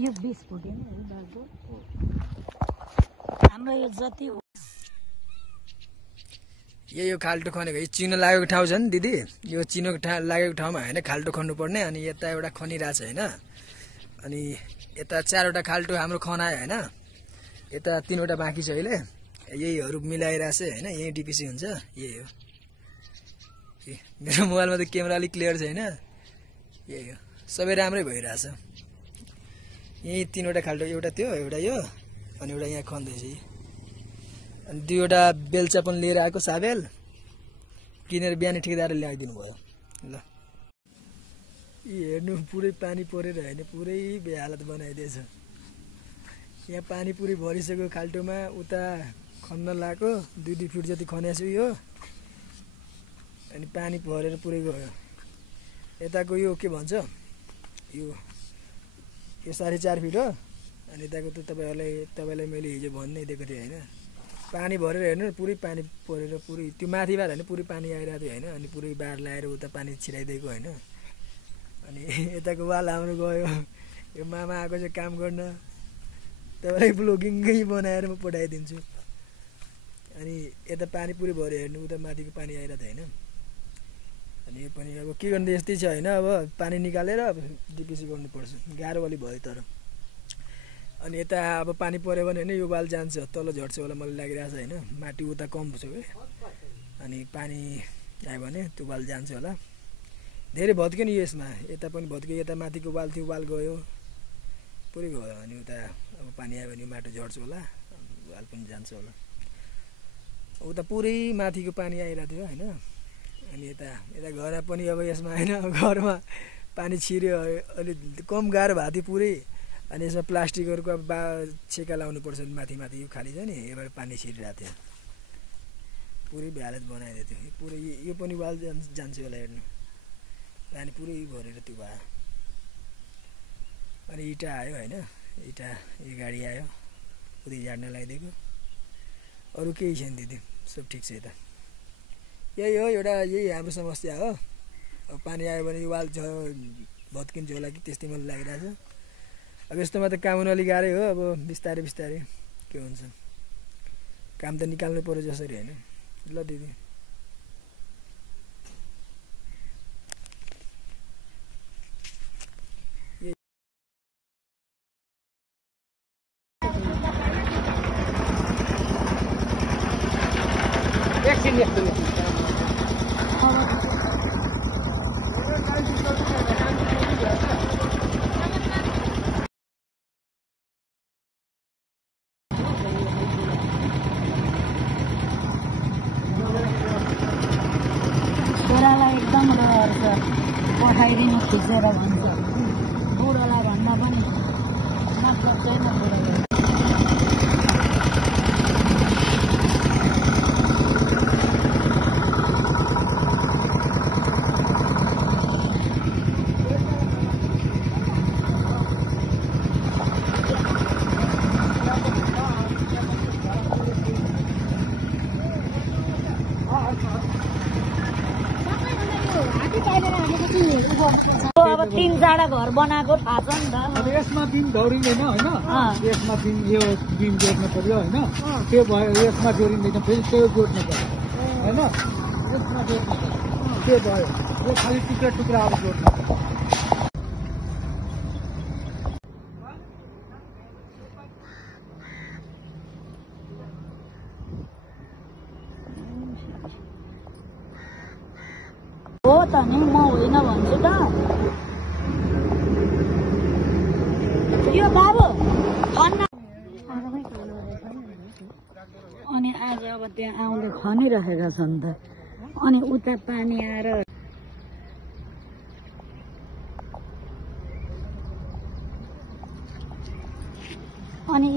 यो 20 फुट हैन यो बाटो हाम्रो यो जति यो खाल्टो खनेको यो चिनो लागेको ठाउँ छ नि दिदी यो चिनो लागेको ठाउँमा हैन खाल्टो खन्नु पर्ने अनि यता एउटा खनिरा छ हैन अनि यता 4वटा खाल्टो हाम्रो खनायो हैन यता 3वटा बाँकी छ अहिले यहीहरु मिलाइराछ हैन यही डिपिसी हुन्छ यही हो मेरो मोबाइलमा त क्यामेरा अलि क्लियर छैन यही हो सबै राम्रै भइराछ यही 3वटा खाल्टो एउटा त्यो एउटा यो अनि एउटा यहाँ खन्दैछ अनि 2वटा बेल्चा पनि लिएर आएको साबेल किनेर बिहान ठेकेदारले ल्याइदिनु भयो ल हेर्नु पुरै पानी परेर हैन पुरै बेहालत बनाइदिएछ यहाँ पानी पुरै भरिसक्यो खाल्टोमा उता खन्न लाको 2 फिट जति खनेछु यो अनि पानी भरेर पुरै गयो यताको यो के भन्छ यो 4.5 फिट हो अनि यताको त तपाईलाई मैले हिजो भन्नै दिएको थिएँ हैन पानी भरेर हेर्नु पुरै पानी परेर पुरै त्यो माथिबाट हैन पुरै पानी आइरहेको थियो हैन अनि पुरै बाढ लाएर उता पानी छिराइदिएको हैन अनि यताको वाल हाम्रो गयो यो मामा आएको चाहिँ काम गर्न तपाईलाई ब्लगिङै बनाएर म पठाइदिन्छु अनि यता पानी पुरै भर्यो हेर्नु उता माथिको पानी आइरहेको थियो हैन अनि यो पनि अब के गर्ने यस्तै छ हैन अब पानी निकालेर अब डिपिसी गर्नुपर्छ गाह्रो अलि भयो तर अनि यता अब पानी पर्यो भने हैन यो वाल जान्छ तल झर्छ होला मलाई लागिरहेछ हैन माटी उता कम छ के अनि पानी आयो भने त्यो वाल जान्छ होला धेरै भत्क्यो नि यसमा यता पनि भत्क्यो यता माथिको वाल थियो वाल गयो पुरै गयो अनि उता अब पानी आयो भने माटो झर्छ होला वाल पनि जान्छ होला उता पुरै माथिको पानी आइरहेको थियो हैन अनि यता घर पनि अब यसमा हैन घरमा पानी छिर्यो अलि कम गाह्रो भएको थियो पुरै अनि यसमा प्लास्टिकहरुको छेका लाउनु पर्छ माथि यो खाली छ नि यबाट पानी छिरिरहेको थियो पुरै बेहालत बनाइदिएको थियो पुरै यो पनि वाल जान्छ होला हेर्नु पानी पुरै भरेर त्यो भयो अनि इटा आयो हैन इटा यो गाडी आयो उतै झाड्न लगाइदिएको अरु केही छैन दिदी सब ठीक छ यता यही हो एउटा यही हाम्रो समस्या हो अब पानी आयो भने यो वाल भत्किन्छ होला कि त्यस्तै मलाई लागिरहेछ अब यस्तोमा त काम हुन अलि गाह्रै हो अब बिस्तारै के हुन्छ काम त निकाल्नु पर्यो जसरी हैन ल दिदी एकछिन यस्तो छोरालाई एकदम रहर छ पठाइदिनु खिचेर भन्छ बुढोलाई भन्दा पनि मतलब छैन बुढोले अब 3-4 घर बनाएको थाहा छ नि त अब यसमा बिम दौडिँदैन हैन यसमा बिम यो बिम जोड्नु पर्यो हैन त्यो भयो यसमा जोडिँदैन फेरि त्यो जोड्नु पर्यो हैन यसमा जोड्नु पर्यो त्यो भयो यो खाली टुक्रा अब जोड्नु पर्यो हो त नि म होइन भन्छु त यो बाबु अनि आज अब त्यहाँ आउँदै खनिरहेका छन् त अनि उता पानी आएर अनि